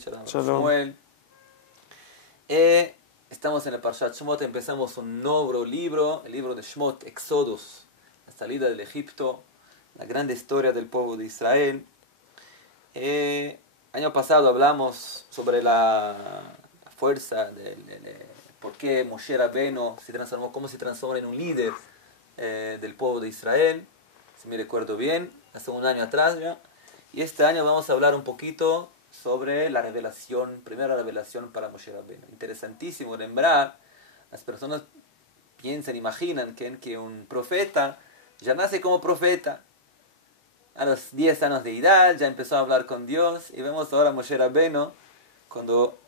Shalom. Shalom. Shmuel. Estamos en el Parshat Shemot, empezamos un nuevo libro, el libro de Shemot, Éxodos, la salida del Egipto, la gran historia del pueblo de Israel. Año pasado hablamos sobre la fuerza, por qué Moshe Rabbeinu se transformó, cómo se transformó en un líder del pueblo de Israel, si me recuerdo bien, hace un año atrás ya. Y este año vamos a hablar un poquito sobre la revelación, primera revelación para Moshe Rabbeinu. Interesantísimo lembrar, las personas piensan, imaginan que un profeta ya nace como profeta. A los 10 años de edad ya empezó a hablar con Dios, y vemos ahora a Moshe Rabbeinu, cuando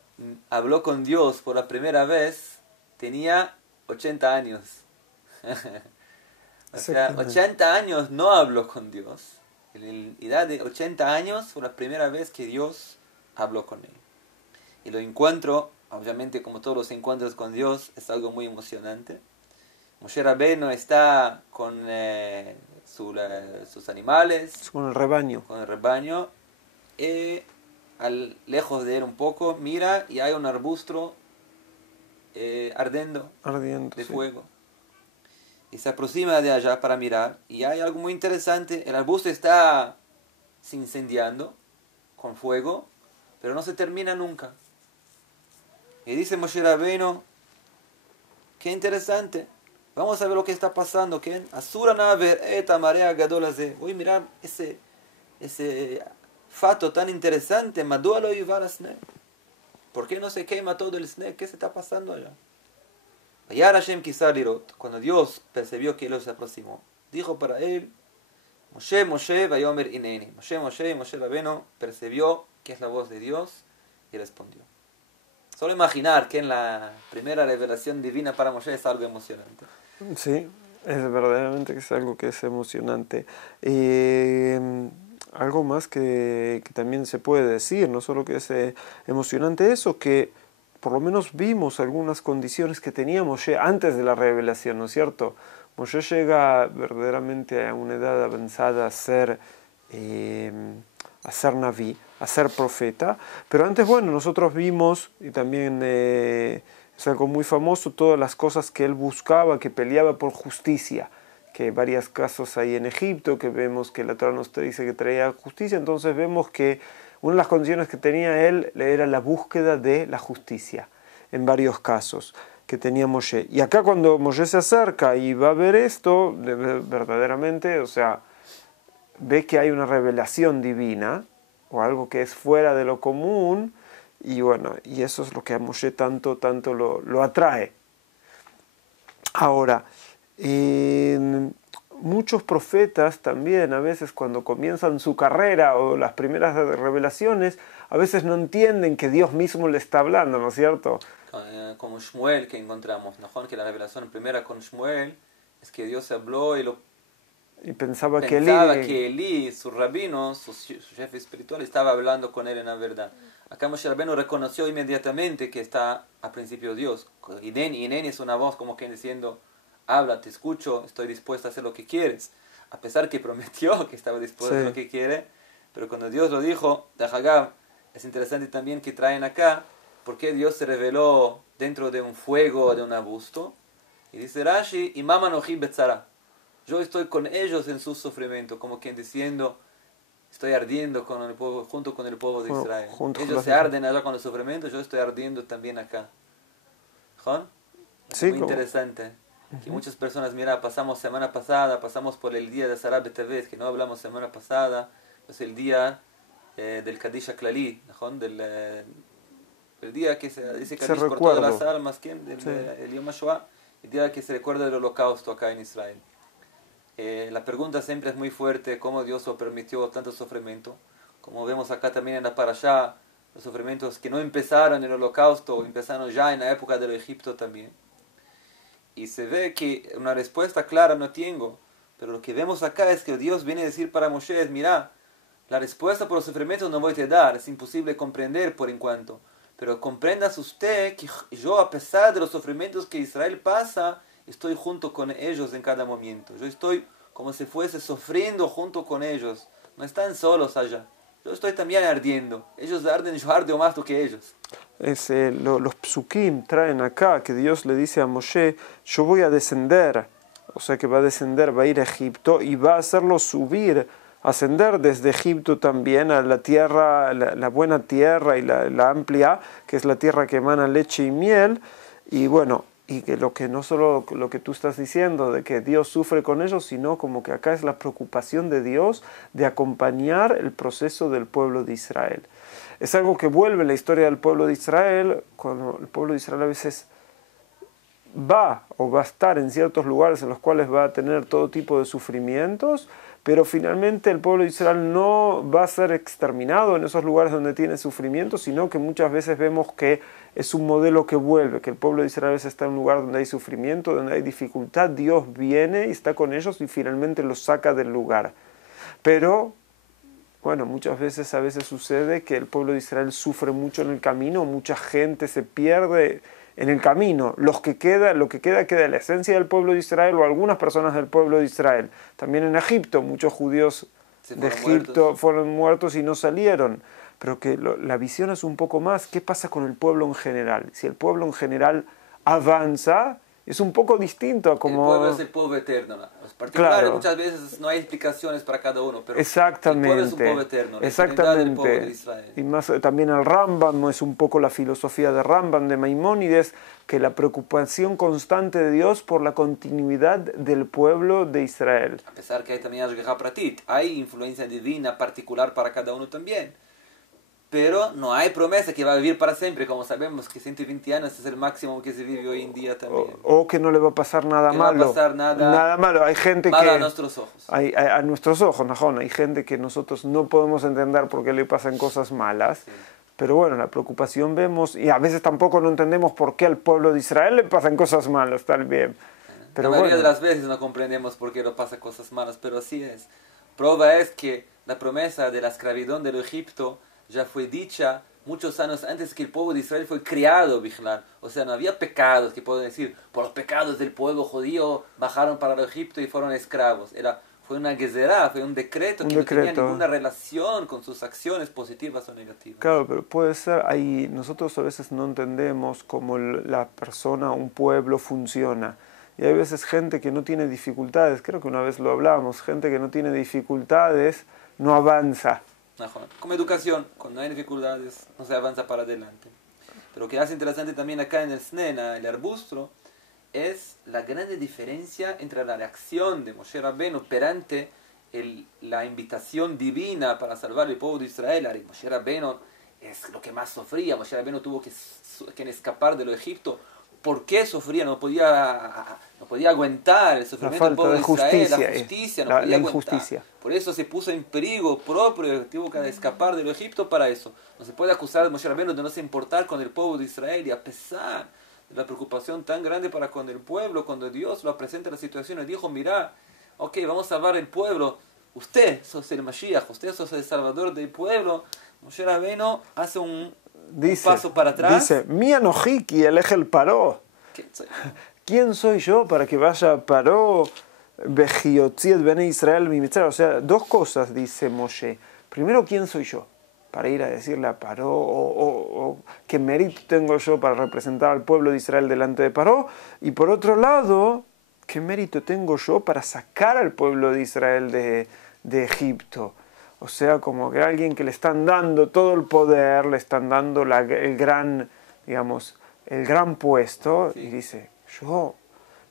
habló con Dios por la primera vez, tenía 80 años. O sea, 80 años no habló con Dios. En la edad de 80 años fue la primera vez que Dios habló con él. Y lo encuentro, obviamente como todos los encuentros con Dios, es algo muy emocionante. Moshe Rabbeinu está con sus animales, Con el rebaño. con el rebaño, y lejos de él un poco, mira y hay un arbusto ardiendo de Sí. fuego. Y se aproxima de allá para mirar, y hay algo muy interesante. El arbusto está se incendiando con fuego, pero no se termina nunca. Y dice Moshe Rabbeinu, qué interesante, vamos a ver lo que está pasando. Asura naver eta marea gadolaze. Voy a mirar ese fato tan interesante. Madua lo yivar asne. ¿Por qué no se quema todo el sne? ¿Qué se está pasando allá? Cuando Dios percibió que él se aproximó, dijo para él, Moshe, Moshe, vayomer ineni. Moshe Rabbeinu percibió que es la voz de Dios y respondió. Solo imaginar que en la primera revelación divina para Moshe es algo emocionante. Sí, es verdaderamente que es algo que es emocionante. Algo más que también se puede decir, no solo que es emocionante eso, que por lo menos vimos algunas condiciones que tenía Moshe antes de la revelación, ¿no es cierto? Moshe llega verdaderamente a una edad avanzada a ser naví, a ser profeta, pero antes, bueno, nosotros vimos, y también es algo muy famoso, todas las cosas que él buscaba, que peleaba por justicia, que varios casos hay en Egipto, que vemos que la Torá nos dice que traía justicia, entonces vemos que una de las condiciones que tenía él era la búsqueda de la justicia, en varios casos que tenía Moshe. Y acá cuando Moshe se acerca y va a ver esto, verdaderamente, o sea, ve que hay una revelación divina, o algo que es fuera de lo común, y bueno, y eso es lo que a Moshe tanto lo atrae. Ahora, muchos profetas también, a veces cuando comienzan su carrera o las primeras revelaciones, a veces no entienden que Dios mismo le está hablando, ¿no es cierto? Como Shmuel que encontramos, ¿no? Que la revelación primera con Shmuel es que Dios habló y pensaba que Elí, su rabino, su jefe espiritual, estaba hablando con él en la verdad. Acá Moshe Rabbeinu reconoció inmediatamente que está a principio Dios. Ineni es una voz como que diciendo, habla, te escucho, estoy dispuesto a hacer lo que quieres. A pesar que prometió que estaba dispuesto a hacer lo que quiere, pero cuando Dios lo dijo, es interesante también que traen acá, porque Dios se reveló dentro de un fuego, de un arbusto. Y dice Rashi, Imam Anoji Betzara. Yo estoy con ellos en su sufrimiento, como quien diciendo, estoy ardiendo con el pueblo, junto con el pueblo de Israel. Ellos se arden allá con el sufrimiento, yo estoy ardiendo también acá. ¿Jon? Es muy interesante. Que muchas personas, mira, pasamos semana pasada, pasamos por el día de Sarah Betevet, que no hablamos semana pasada, es el día del Kaddish Klali, el día que se dice Kaddish por todas las almas, el Yom HaShoah, el día que se recuerda del holocausto acá en Israel. La pregunta siempre es muy fuerte, ¿cómo Dios lo permitió tanto sufrimiento? Como vemos acá también en la Parashá, los sufrimientos que no empezaron en el holocausto, empezaron ya en la época del Egipto también. Y se ve que una respuesta clara no tengo, pero lo que vemos acá es que Dios viene a decir para Moshe, mira, la respuesta por los sufrimientos no voy a dar, es imposible comprender por enquanto, pero comprendas usted que yo, a pesar de los sufrimientos que Israel pasa, estoy junto con ellos en cada momento. Yo estoy como si fuese sufriendo junto con ellos. No están solos allá. yo estoy también ardiendo. Ellos arden, yo ardo más que ellos. Los psukim traen acá que Dios le dice a Moshe, yo voy a descender, o sea que va a descender, va a ir a Egipto y va a hacerlo subir, ascender desde Egipto también a la tierra, la buena tierra y la amplia, que es la tierra que emana leche y miel, y bueno, y que no solo lo que tú estás diciendo, de que Dios sufre con ellos, sino como que acá es la preocupación de Dios de acompañar el proceso del pueblo de Israel. Es algo que vuelve la historia del pueblo de Israel, cuando el pueblo de Israel a veces va a estar en ciertos lugares en los cuales va a tener todo tipo de sufrimientos, pero finalmente el pueblo de Israel no va a ser exterminado en esos lugares donde tiene sufrimiento, sino que muchas veces vemos que es un modelo que vuelve, que el pueblo de Israel a veces está en un lugar donde hay sufrimiento, donde hay dificultad, Dios viene y está con ellos y finalmente los saca del lugar. Pero bueno, muchas veces a veces sucede que el pueblo de Israel sufre mucho en el camino, mucha gente se pierde en el camino. Lo que queda la esencia del pueblo de Israel o algunas personas del pueblo de Israel. También en Egipto, muchos judíos de Egipto fueron muertos y no salieron. Pero que la visión es un poco más, ¿qué pasa con el pueblo en general? Si el pueblo en general avanza, es un poco distinto a como... El pueblo es el pueblo eterno. Los particulares claro. Muchas veces no hay explicaciones para cada uno, pero exactamente. El pueblo es un pueblo eterno. Exactamente. Del pueblo de Israel. Y más también el Rambam, es un poco la filosofía de Rambam, de Maimónides, que la preocupación constante de Dios por la continuidad del pueblo de Israel. A pesar que hay también Ashgaha Pratit, hay influencia divina particular para cada uno también. Pero no hay promesa que va a vivir para siempre, como sabemos que 120 años es el máximo que se vive hoy en día también. O que no le va a pasar nada malo. No va a pasar nada malo. Hay gente malo que... a nuestros ojos. A nuestros ojos, Najón. Hay gente que nosotros no podemos entender por qué le pasan cosas malas. Sí. Pero bueno, la preocupación vemos, y a veces tampoco no entendemos por qué al pueblo de Israel le pasan cosas malas, tal bien. Pero la mayoría de las veces no comprendemos por qué le pasan cosas malas, pero así es. Prueba es que la promesa de la esclavitud del Egipto ya fue dicha muchos años antes que el pueblo de Israel fue creado, Bijlan. O sea, no había pecados que pueden decir, por los pecados del pueblo judío bajaron para el Egipto y fueron esclavos. Fue una gezerá, fue un decreto que no tenía ninguna relación con sus acciones positivas o negativas. Claro, pero puede ser, nosotros a veces no entendemos cómo la persona, un pueblo funciona. Y hay veces gente que no tiene dificultades, creo que una vez lo hablamos, gente que no tiene dificultades no avanza. Como educación, cuando hay dificultades no se avanza para adelante. Pero lo que hace interesante también acá en el Snena, el arbusto, es la gran diferencia entre la reacción de Moshe Rabbeinu perante la invitación divina para salvar el pueblo de Israel. Moshe Rabbeinu es lo que más sufría. Moshe Rabbeinu tuvo que escapar de Egipto. ¿Por qué sufría? No podía aguantar el sufrimiento del pueblo de Israel, la justicia, no podía aguantar. Por eso se puso en peligro propio, tuvo que escapar de Egipto para eso. No se puede acusar a Moshe Rabbeinu de no se importar con el pueblo de Israel, y a pesar de la preocupación tan grande para con el pueblo, cuando Dios lo presenta en la situación y dijo, mira, ok, vamos a salvar el pueblo, usted sos el Mashiach, usted sos el salvador del pueblo. Moshe Rabbeinu hace un paso para atrás. Dice, mi anojiki, el eje el paró. ¿Quién soy yo para que vaya Paró, Bejiotziet, Bene Israel, mi Mitzrayim? O sea, dos cosas, dice Moshe. Primero, ¿quién soy yo para ir a decirle a Paró? O ¿qué mérito tengo yo para representar al pueblo de Israel delante de Paró? Y por otro lado, ¿qué mérito tengo yo para sacar al pueblo de Israel de Egipto? O sea, como que alguien que le están dando todo el poder, le están dando el gran puesto, sí. Y dice, yo.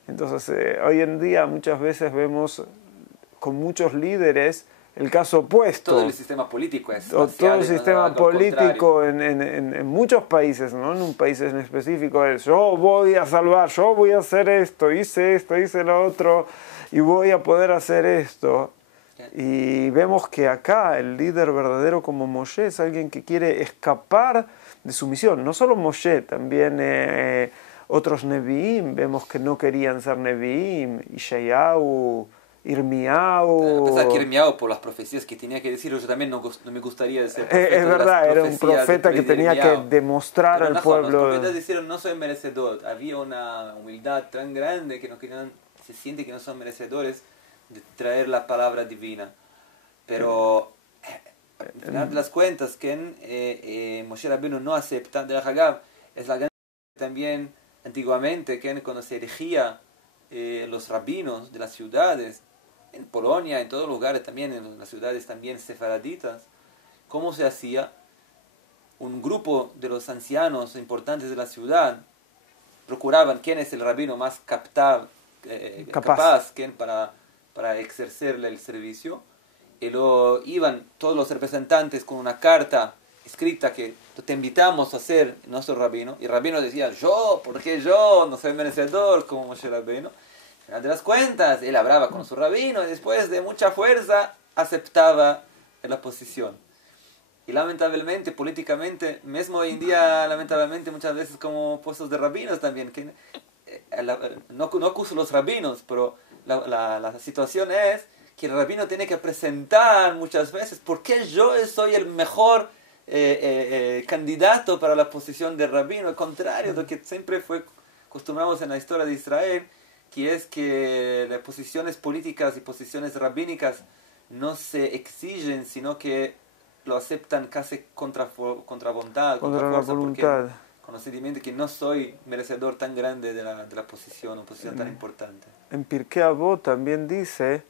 Entonces, hoy en día muchas veces vemos con muchos líderes el caso opuesto. Todo el sistema político es todo el sistema político en muchos países, no en un país en específico, es yo voy a salvar, yo voy a hacer esto, hice lo otro, y voy a poder hacer esto. Y vemos que acá el líder verdadero como Moshe es alguien que quiere escapar de su misión. No solo Moshe, también otros Nevi'im, vemos que no querían ser Nevi'im, Ishayahu, Irmiyahu. A pesar que Irmiyahu, por las profecías que tenía que decir, yo también no me gustaría ser profeta. Es verdad, era un profeta que tenía que demostrar al pueblo. Los profetas dijeron, no soy merecedor. Había una humildad tan grande que se siente que no son merecedores de traer la palabra divina. Pero Al final de las cuentas, que Moshe Rabbeinu no acepta, de la Hagab, es la gran también antiguamente, que cuando se erigía los rabinos de las ciudades, en Polonia, en todos los lugares también, en las ciudades también sefaraditas, ¿cómo se hacía? Un grupo de los ancianos importantes de la ciudad procuraban quién es el rabino más capaz para ejercerle el servicio, y iban todos los representantes con una carta escrita que te invitamos a ser nuestro rabino, y el rabino decía, yo, ¿por qué yo? No soy merecedor como Moshe Rabbeinu. Al final de las cuentas, él hablaba con su rabino y después de mucha fuerza aceptaba la posición. Y lamentablemente, políticamente, mismo hoy en día, lamentablemente, muchas veces como puestos de rabinos también, que no acuso a los rabinos, pero la situación es que el rabino tiene que presentar muchas veces por qué yo soy el mejor candidato para la posición de rabino, al contrario de lo que siempre acostumbramos en la historia de Israel, que es que las posiciones políticas y posiciones rabínicas no se exigen, sino que lo aceptan casi contra voluntad, contra la voluntad. Con el sentimiento que no soy merecedor tan grande de la posición, una posición tan importante. En Pirkei Avot también dice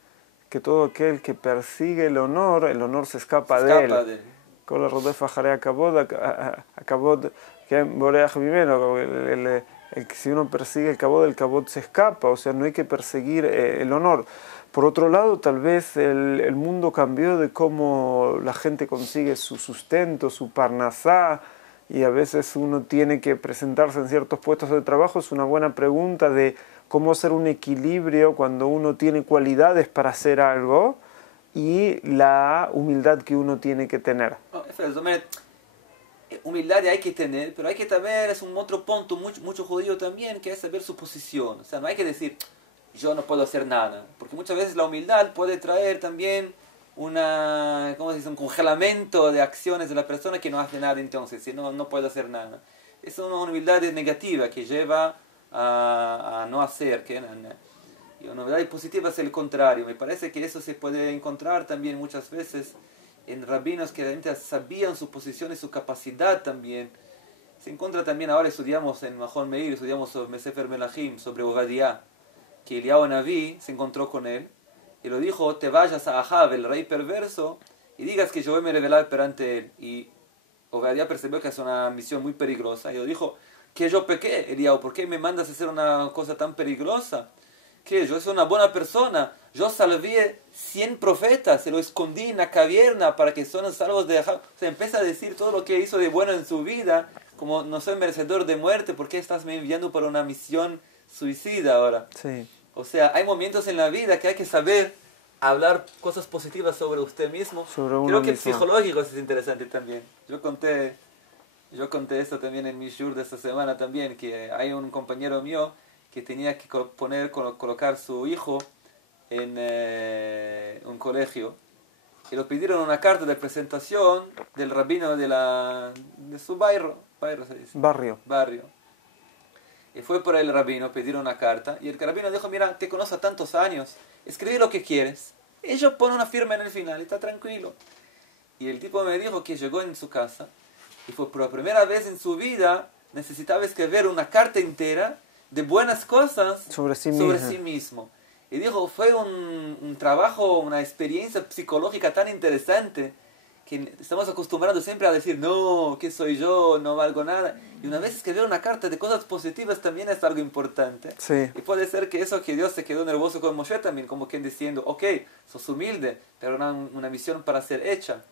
que todo aquel que persigue el honor se escapa de él. Con la rodefa jare acabod que boreach mimeno. Si uno persigue el cabot se escapa, o sea, no hay que perseguir el honor. Por otro lado, tal vez el mundo cambió de cómo la gente consigue su sustento, su parnasá, y a veces uno tiene que presentarse en ciertos puestos de trabajo. Es una buena pregunta de cómo hacer un equilibrio cuando uno tiene cualidades para hacer algo y la humildad que uno tiene que tener. Humildad hay que tener, pero hay que también, es un otro punto mucho judío también, que es saber su posición. O sea, no hay que decir, yo no puedo hacer nada, porque muchas veces la humildad puede traer también un congelamiento de acciones de la persona que no hace nada, entonces, si no puede hacer nada. Es una humildad negativa que lleva a no hacer, y una humildad positiva es el contrario. Me parece que eso se puede encontrar también muchas veces en rabinos que realmente sabían su posición y su capacidad también. Se encuentra también, ahora estudiamos en Mahon Meir, estudiamos sobre Sefer Melachim, sobre Obadiah, que Eliyahu Naví se encontró con él y lo dijo, te vayas a Ahab, el rey perverso, y digas que yo voy a me revelar perante él. Y Obadiah percibió que es una misión muy peligrosa y lo dijo, que yo pequé, Eliyahu, ¿por qué me mandas a hacer una cosa tan peligrosa? Que yo soy una buena persona, yo salvé 100 profetas, se lo escondí en la caverna para que son salvos de Ahab. O sea, empieza a decir todo lo que hizo de bueno en su vida, como no soy merecedor de muerte, ¿por qué estás me enviando para una misión suicida ahora? Sí. O sea, hay momentos en la vida que hay que saber hablar cosas positivas sobre usted mismo. Creo que psicológico es interesante también. Yo conté esto también en mi shur de esta semana también, que hay un compañero mío que tenía que colocar su hijo en un colegio. Y lo pidieron una carta de presentación del rabino de su barrio, se dice. Barrio. Y fue por el rabino, pidieron una carta. Y el rabino dijo, mira, te conozco tantos años, escribe lo que quieres. Y ellos ponen una firma en el final, está tranquilo. Y el tipo me dijo que llegó en su casa y fue por la primera vez en su vida necesitaba escribir una carta entera de buenas cosas sobre sí mismo. Y dijo, fue un trabajo, una experiencia psicológica tan interesante que estamos acostumbrados siempre a decir, no, ¿qué soy yo? No valgo nada. Y una vez escribir una carta de cosas positivas también es algo importante. Sí. Y puede ser que eso que Dios se quedó nervioso con Moshe también, como quien diciendo, ok, sos humilde, pero una misión para ser hecha.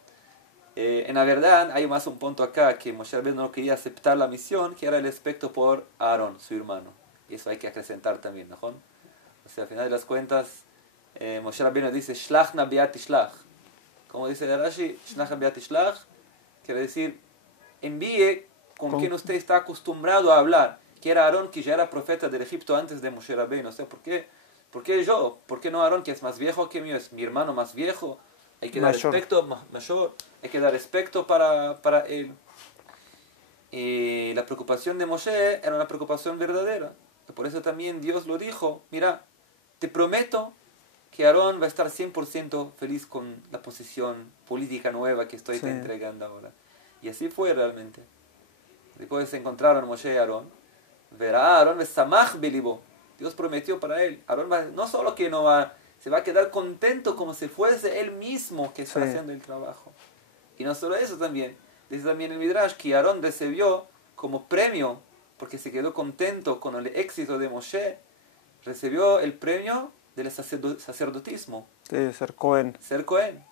En la verdad, hay más un punto acá, que Moshe Rabbeinu no quería aceptar la misión, que era el aspecto por Aarón, su hermano. Y eso hay que acrecentar también, ¿no? O sea, al final de las cuentas, Moshe Rabbeinu dice, Shlach na beat tishlach. Como dice Rashi, Shlach na beat tishlach, quiere decir, envíe con quien usted está acostumbrado a hablar, que era Aarón, que ya era profeta del Egipto antes de Moshe Rabbeinu. O sea, ¿por qué yo? ¿Por qué no Aarón, que es más viejo que mío? Es mi hermano más viejo. Hay que dar respeto mayor, hay que dar respeto para él. Y la preocupación de Moshe era una preocupación verdadera. Por eso también Dios lo dijo, mira, te prometo que Aarón va a estar 100% feliz con la posición política nueva que estoy Sí. te entregando ahora. Y así fue realmente. Después se encontraron Moshe y Aarón. Verá, Aarón es samach belibo. Dios prometió para él. Aarón no solo que no va, se va a quedar contento como si fuese él mismo que está Sí. haciendo el trabajo. Y no solo eso también. Dice también el Midrash que Aarón recibió como premio, porque se quedó contento con el éxito de Moshe, recibió el premio del sacerdotismo, De ser Cohen. ser Cohen.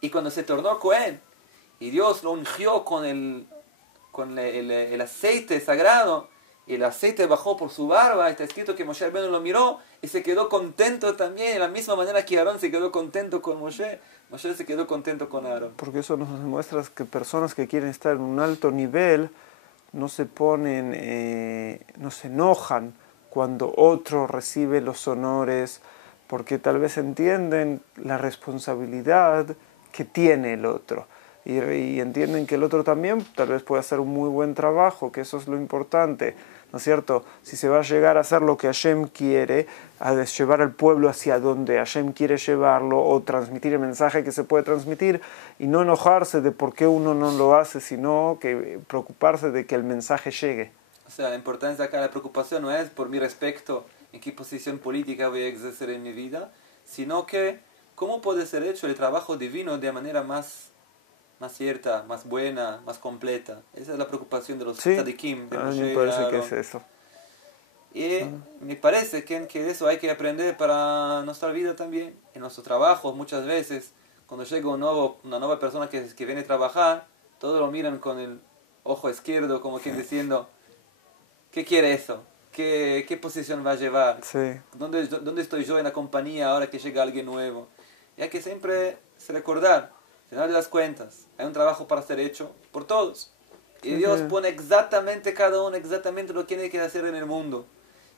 Y cuando se tornó Cohen, y Dios lo ungió con el aceite sagrado, y el aceite bajó por su barba, está escrito que Moshe Rabbeinu lo miró y se quedó contento también, de la misma manera que Aarón se quedó contento con Moshe, Moshe se quedó contento con Aarón. Porque eso nos demuestra que personas que quieren estar en un alto nivel no se ponen, no se enojan cuando otro recibe los honores, porque tal vez entienden la responsabilidad que tiene el otro. Y entienden que el otro también tal vez puede hacer un muy buen trabajo, que eso es lo importante, ¿no es cierto? Si se va a llegar a hacer lo que Hashem quiere, a llevar al pueblo hacia donde Hashem quiere llevarlo, o transmitir el mensaje que se puede transmitir, y no enojarse de por qué uno no lo hace, sino que preocuparse de que el mensaje llegue. O sea, la importancia acá, la preocupación no es por mi respecto, en qué posición política voy a exercer en mi vida, sino que cómo puede ser hecho el trabajo divino de manera más cierta, más buena, más completa. Esa es la preocupación de los tzadikim, de a mí Moshe me y parece que Aarón. es eso. Y me parece que eso hay que aprender para nuestra vida también. En nuestros trabajos, muchas veces, cuando llega una nueva persona que viene a trabajar, todos lo miran con el ojo izquierdo, como quien diciendo, ¿qué quiere eso? ¿Qué posición va a llevar? Sí. ¿Dónde estoy yo en la compañía ahora que llega alguien nuevo? Y hay que siempre recordar, al final de las cuentas, hay un trabajo para ser hecho por todos. Y Sí, Dios sí. pone exactamente cada uno, exactamente lo que tiene que hacer en el mundo.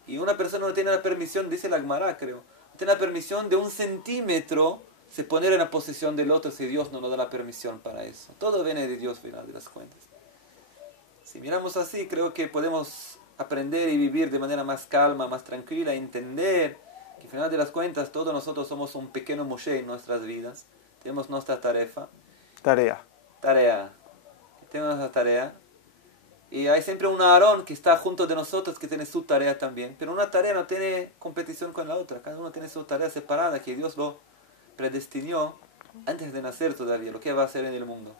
Y una persona no tiene la permisión, dice la Gemara, creo, no tiene la permisión de 1 centímetro se poner en la posición del otro si Dios no nos da la permisión para eso. Todo viene de Dios, al final de las cuentas. Si miramos así, creo que podemos aprender y vivir de manera más calma, más tranquila, entender que al final de las cuentas todos nosotros somos un pequeño Moshe en nuestras vidas. Tenemos nuestra tarea. Tenemos nuestra tarea. Y hay siempre un Aarón que está junto de nosotros que tiene su tarea también. Pero una tarea no tiene competición con la otra. Cada uno tiene su tarea separada que Dios lo predestinó antes de nacer todavía, lo que va a hacer en el mundo.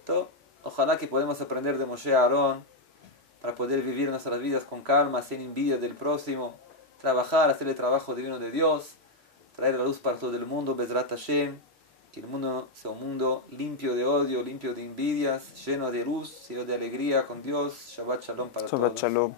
Entonces, ojalá que podamos aprender de Moshe a Aarón para poder vivir nuestras vidas con calma, sin envidia del próximo, trabajar, hacer el trabajo divino de Dios, traer la luz para todo el mundo, Bezrat Hashem, que el mundo sea un mundo limpio de odio, limpio de envidias, lleno de luz, lleno de alegría con Dios. Shabbat Shalom para todos. Shabbat Shalom.